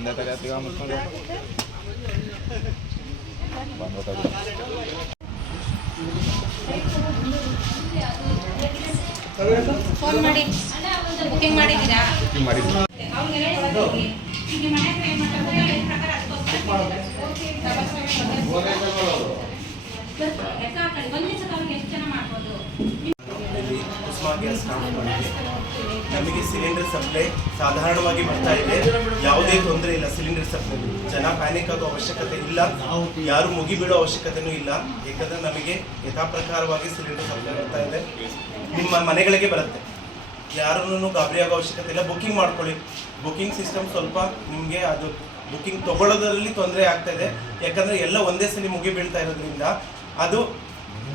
ಒಂದೇ ತರಗತಿಗೆ ಮುಗಿಸ್ಕೊಂಡು ಬಂದ್ಬಿಟ್ಟು ಫೋನ್ ಮಾಡಿ ಬುಕಿಂಗ್ ಮಾಡಿದ್ದೀರಾ? ಬುಕಿಂಗ್ ಮಾಡಿದ್ವಿ. ಉಸ್ಮಾ ಗ್ಯಾಸ್ ನಮಗೆ ಸಿಲಿಂಡರ್ ಸಪ್ಲೈ ಸಾಧಾರಣವಾಗಿ ಬರ್ತಾ ಇದೆ. ಯಾವುದೇ ತೊಂದರೆ ಇಲ್ಲ ಸಿಲಿಂಡರ್ ಸಪ್ಲೈ. ಜನ ಪ್ಯಾನಿಕ್ ಆಗೋ ಅವಶ್ಯಕತೆ ಇಲ್ಲ, ಯಾರು ಮುಗಿಬೀಳೋ ಅವಶ್ಯಕತೆನೂ ಇಲ್ಲ. ಯಾಕಂದರೆ ನಮಗೆ ಯಥಾಪ್ರಕಾರವಾಗಿ ಸಿಲಿಂಡರ್ ಸಪ್ಲೈ ಬರ್ತಾ ಇದೆ. ನಿಮ್ಮ ಮನೆಗಳಿಗೆ ಬರುತ್ತೆ, ಯಾರನ್ನೂ ಗಾಬರಿ ಆಗೋ ಅವಶ್ಯಕತೆ ಇಲ್ಲ. ಬುಕ್ಕಿಂಗ್ ಮಾಡ್ಕೊಳ್ಳಿ. ಬುಕ್ಕಿಂಗ್ ಸಿಸ್ಟಮ್ ಸ್ವಲ್ಪ ನಿಮಗೆ ಅದು ಬುಕ್ಕಿಂಗ್ ತೊಗೊಳ್ಳೋದ್ರಲ್ಲಿ ತೊಂದರೆ ಆಗ್ತಾ ಇದೆ. ಯಾಕಂದರೆ ಎಲ್ಲ ಒಂದೇ ಸಲ ಮುಗಿಬೀಳ್ತಾ ಇರೋದ್ರಿಂದ ಅದು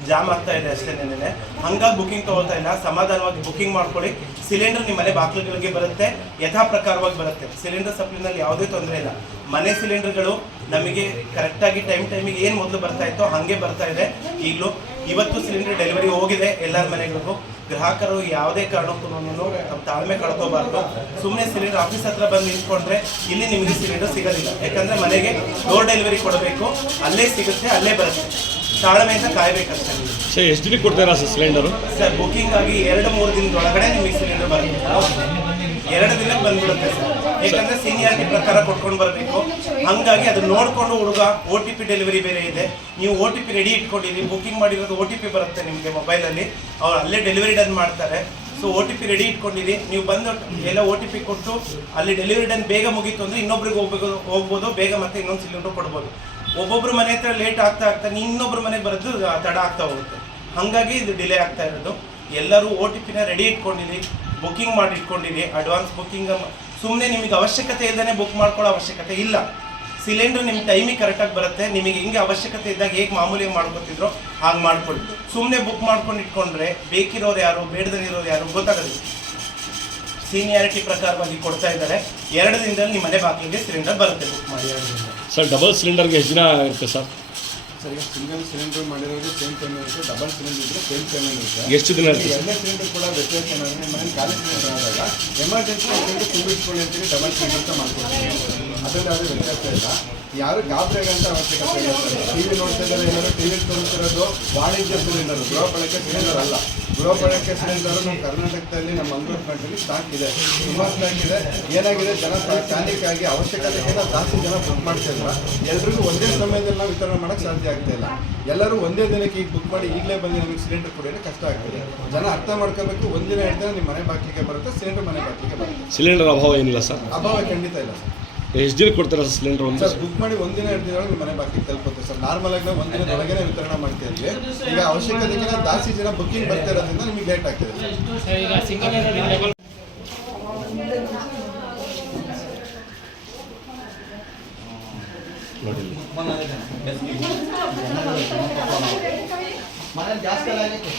ಜಾಮ್ ಆಗ್ತಾ ಇದೆ ಅಷ್ಟೇನೆ. ಹಂಗಾಗಿ ಬುಕ್ಕಿಂಗ್ ತೊಗೊಳ್ತಾ ಇಲ್ಲ. ಸಮಾಧಾನವಾಗಿ ಬುಕ್ಕಿಂಗ್ ಮಾಡ್ಕೊಳ್ಳಿ. ಸಿಲಿಂಡರ್ ನಿಮ್ಮ ಮನೆ ಬಾಗಿಲುಗಳಿಗೆ ಬರುತ್ತೆ, ಯಥಾ ಪ್ರಕಾರವಾಗಿ ಬರುತ್ತೆ. ಸಿಲಿಂಡರ್ ಸಪ್ಲೈನಲ್ಲಿ ಯಾವುದೇ ತೊಂದರೆ ಇಲ್ಲ. ಮನೆ ಸಿಲಿಂಡರ್ಗಳು ನಮಗೆ ಕರೆಕ್ಟಾಗಿ ಟೈಮಿಗೆ ಏನು ಮೊದಲು ಬರ್ತಾ ಇತ್ತೋ ಹಾಗೆ ಬರ್ತಾ ಇದೆ. ಈಗಲೂ ಇವತ್ತು ಸಿಲಿಂಡರ್ ಡೆಲಿವರಿ ಹೋಗಿದೆ ಎಲ್ಲರ ಮನೆಗಳಿಗೂ. ಗ್ರಾಹಕರು ಯಾವುದೇ ಕಾರಣಕ್ಕೂ ನಮ್ಮ ತಾಳ್ಮೆ ಕಳ್ಕೋಬಾರ್ದು. ಸುಮ್ಮನೆ ಸಿಲಿಂಡರ್ ಆಫೀಸ್ ಹತ್ರ ಬಂದು ನಿಂತ್ಕೊಂಡ್ರೆ ಇಲ್ಲಿ ನಿಮಗೆ ಸಿಲಿಂಡರ್ ಸಿಗೋದಿಲ್ಲ. ಯಾಕಂದರೆ ಮನೆಗೆ ಡೋರ್ ಡೆಲಿವರಿ ಕೊಡಬೇಕು, ಅಲ್ಲೇ ಸಿಗುತ್ತೆ, ಅಲ್ಲೇ ಬರುತ್ತೆ. ತಾಳ್ಮೆಯಿಂದ ಕಾಯಬೇಕಷ್ಟೇ. ಸರ್ ಎಷ್ಟು ದಿನಕ್ಕೆ ಕೊಡ್ತಾರಾ ಸರ್ ಸಿಲಿಂಡರು? ಸರ್ ಬುಕ್ಕಿಂಗ್ ಆಗಿ 2-3 ದಿನದೊಳಗಡೆ ನಿಮಗೆ ಸಿಲಿಂಡರ್ ಬರುತ್ತೆ. 2 ದಿನಕ್ಕೆ ಬಂದ್ಬಿಡುತ್ತೆ ಸರ್. ಯಾಕಂದರೆ ಸೀನಿಯಾರಿಟಿ ಪ್ರಕಾರ ಕೊಟ್ಕೊಂಡು ಬರಬೇಕು. ಹಾಗಾಗಿ ಅದು ನೋಡಿಕೊಂಡು ಹುಡುಗ OTP ಡೆಲಿವರಿ ಬೇರೆ ಇದೆ. ನೀವು OTP ರೆಡಿ ಇಟ್ಕೊಂಡಿರಿ. ಬುಕ್ಕಿಂಗ್ ಮಾಡಿರೋದು OTP ಬರುತ್ತೆ ನಿಮಗೆ ಮೊಬೈಲಲ್ಲಿ. ಅವ್ರು ಅಲ್ಲೇ ಡೆಲಿವರಿ ಡನ್ ಮಾಡ್ತಾರೆ. ಸೊ OTP ರೆಡಿ ಇಟ್ಕೊಂಡಿರಿ. ನೀವು ಬಂದು ಎಲ್ಲ OTP ಕೊಟ್ಟು ಅಲ್ಲಿ ಡೆಲಿವರಿ ಡನ್ ಬೇಗ ಮುಗೀತು ಅಂದರೆ ಇನ್ನೊಬ್ರಿಗೆ ಹೋಗ್ಬೋದು, ಬೇಗ ಮತ್ತೆ ಇನ್ನೊಂದು ಸಿಲಿಂಡರ್ ಕೊಡ್ಬೋದು. ಒಬ್ಬೊಬ್ರು ಮನೆ ಹತ್ರ ಲೇಟ್ ಆಗ್ತಾ ಇನ್ನೊಬ್ರು ಮನೆಗೆ ಬರೋದು ತಡ ಆಗ್ತಾ ಹೋಗುತ್ತೆ. ಹಾಗಾಗಿ ಇದು ಡಿಲೇ ಆಗ್ತಾ ಇರೋದು. ಎಲ್ಲರೂ OTPನ ರೆಡಿ ಇಟ್ಕೊಂಡಿರಿ, ಬುಕ್ಕಿಂಗ್ ಮಾಡಿ ಇಟ್ಕೊಂಡಿರಿ. ಅಡ್ವಾನ್ಸ್ ಬುಕ್ಕಿಂಗ್ ಸುಮ್ಮನೆ ನಿಮಗೆ ಅವಶ್ಯಕತೆ ಇಲ್ಲದೇ ಬುಕ್ ಮಾಡ್ಕೊಳ್ಳೋ ಅವಶ್ಯಕತೆ ಇಲ್ಲ. ಸಿಲಿಂಡರ್ ನಿಮ್ಮ ಟೈಮಿಗೆ ಕರೆಕ್ಟಾಗಿ ಬರುತ್ತೆ. ನಿಮಗೆ ಹೆಂಗೆ ಅವಶ್ಯಕತೆ ಇದ್ದಾಗ ಹೇಗೆ ಮಾಮೂಲಿ ಮಾಡ್ಕೊತಿದ್ರೋ ಹಾಗೆ ಮಾಡ್ಕೊಳ್ಳಿ. ಸುಮ್ಮನೆ ಬುಕ್ ಮಾಡ್ಕೊಂಡು ಇಟ್ಕೊಂಡ್ರೆ ಬೇಕಿರೋರು ಯಾರು ಬೇಡದಿರೋರು ಯಾರು ಗೊತ್ತಾಗೋದಿಲ್ಲ. ಸೀನಿಯಾರಿಟಿ ಪ್ರಕಾರವಾಗಿ ಕೊಡ್ತಾ ಇದ್ದಾರೆ. 2 ದಿನದಲ್ಲಿ ನಿಮ್ಮ ಮನೆ ಬಾಗಿಲಿಗೆ ಸಿಲಿಂಡರ್ ಬರುತ್ತೆ. ಬುಕ್ ಮಾಡಿ 2 ದಿನ. ಸರ್ ಡಬಲ್ ಸಿಲಿಂಡರ್ಗೆ ಎಷ್ಟು ದಿನ ಇರುತ್ತೆ ಸರ್? ಸರ್ ಈಗ ಸಿಂಗಲ್ ಸಿಲಿಂಡರ್ ಮಾಡಿರೋದು ಸೇಮ್ ಪೇಮೆಂಟ್ ಇರುತ್ತೆ, ಡಬಲ್ ಸಿಲಿಂಡರ್ ಇದ್ದರೆ ಸೇಮ್ ಪೇಮೆಂಟ್ ಇರುತ್ತೆ. ಎಷ್ಟು ದಿನ ಇರುತ್ತೆ? 2ನೇ ಸಿಲಿಂಡರ್ ಕೂಡ ವ್ಯತ್ಯಾಸ ಏನಂದರೆ ನಿಮ್ಮ ಮನೇಲಿ ಖಾಲಿ ಸಿಲಿಂಡರ್ ಆದಾಗ ಎಮರ್ಜೆನ್ಸಿ ಸಿಲಿಂಡರ್ ತುಂಬಿಸ್ಕೊಳ್ಳಿ ಅಂತೇಳಿ ಡಬಲ್ ಸಿಲಿಂಡರ್ ಅಂತ ಮಾಡ್ಕೊಡ್ತೀವಿ. ಅದರಲ್ಲಿ ಯಾವುದೇ ವ್ಯತ್ಯಾಸ ಇಲ್ಲ. ಯಾರು ಗಾಬರಿ ಆಗೋಂಥ ಅವಶ್ಯಕತೆ ಇಲ್ಲ ಸರ್. TV ನೋಡ್ತಾ ಇದ್ದಾರೆ, ಏನಾದರೂ TV ತೋರಿಸ್ತಿರೋದು ವಾಣಿಜ್ಯ ಸಿಲಿಂಡರ್, ಗೃಹ ಬಳಕೆ ಸಿಲಿಂಡರ್ ಅಲ್ಲ. ಗೃಹ ಬಳಕೆ ಸಿಲಿಂಡರು ನಮ್ಮ ಕರ್ನಾಟಕದಲ್ಲಿ ನಮ್ಮ ಮಂಗಳೂರು ಪ್ಲಾಂಟಲ್ಲಿ ಸ್ಟಾಕ್ ಇದೆ, ತುಂಬ ಸ್ಟಾಕ್ ಇದೆ. ಏನಾಗಿದೆ, ಜನ ಪ್ಯಾನಿಕ್ ಆಗಿ ಅವಶ್ಯಕತೆಗಿಂತ ಜಾಸ್ತಿ ಜನ ಬುಕ್ ಮಾಡ್ತಿಲ್ಲ. ಎಲ್ರಿಗೂ ಒಂದೇ ಸಮಯದಲ್ಲಿ ನಾವು ವಿತರಣೆ ಮಾಡೋಕ್ಕೆ ಸಾಧ್ಯ ಆಗ್ತಾಯಿಲ್ಲ. ಎಲ್ಲರೂ ಒಂದೇ ದಿನಕ್ಕೆ ಈಗ ಬುಕ್ ಮಾಡಿ ಈಗಲೇ ಬಂದು ನಮಗೆ ಸಿಲಿಂಡರ್ ಕೊಡೋಕ್ಕೆ ಕಷ್ಟ ಆಗ್ತದೆ. ಜನ ಅರ್ಥ ಮಾಡ್ಕೋಬೇಕು. ಒಂದಿನ 2 ದಿನ ನಿಮ್ಮ ಮನೆ ಬಾಗಿಲಿಗೆ ಬರುತ್ತೆ, ಸಿಲಿಂಡರ್ ಮನೆ ಬಾಗಿಲಿಗೆ ಬರುತ್ತೆ. ಸಿಲಿಂಡರ್ ಅಭಾವ ಏನಿಲ್ಲ ಸರ್? ಅಭಾವ ಖಂಡಿತ ಇಲ್ಲ ಸರ್. ಎಷ್ಟು ದಿನ ಕೊಡ್ತಾರಾ ಸಿಲಿಂಡರ್? ಒಂದು ಸರ್ ಬುಕ್ ಮಾಡಿ 1 ದಿನ 2 ದಿನ ನಿಮ್ಮ ಮನೆ ಬಾಗಿಲಿಗೆ ತಲುಪುತ್ತೆ ಸರ್. ನಾರ್ಮಲ್ ಆಗಿ ನಾವು 1 ದಿನದೊಳಗೇ ವಿತರಣೆ ಮಾಡ್ತಾ ಇದ್ವಿ. ಈಗ ಅವಶ್ಯಕತೆಗಿಂತ ಜಾಸ್ತಿ ಜನ ಬುಕ್ಕಿಂಗ್ ಬರ್ತಾ ಇರೋದ್ರಿಂದ ನಿಮಗೆ ಲೇಟ್ ಆಗ್ತಿದೆ ಸರ್. ಈಗ ಸಿಂಗಲ್ ಮನೆ ಜಾಸ್ತಿ ಆಗೈತೆ.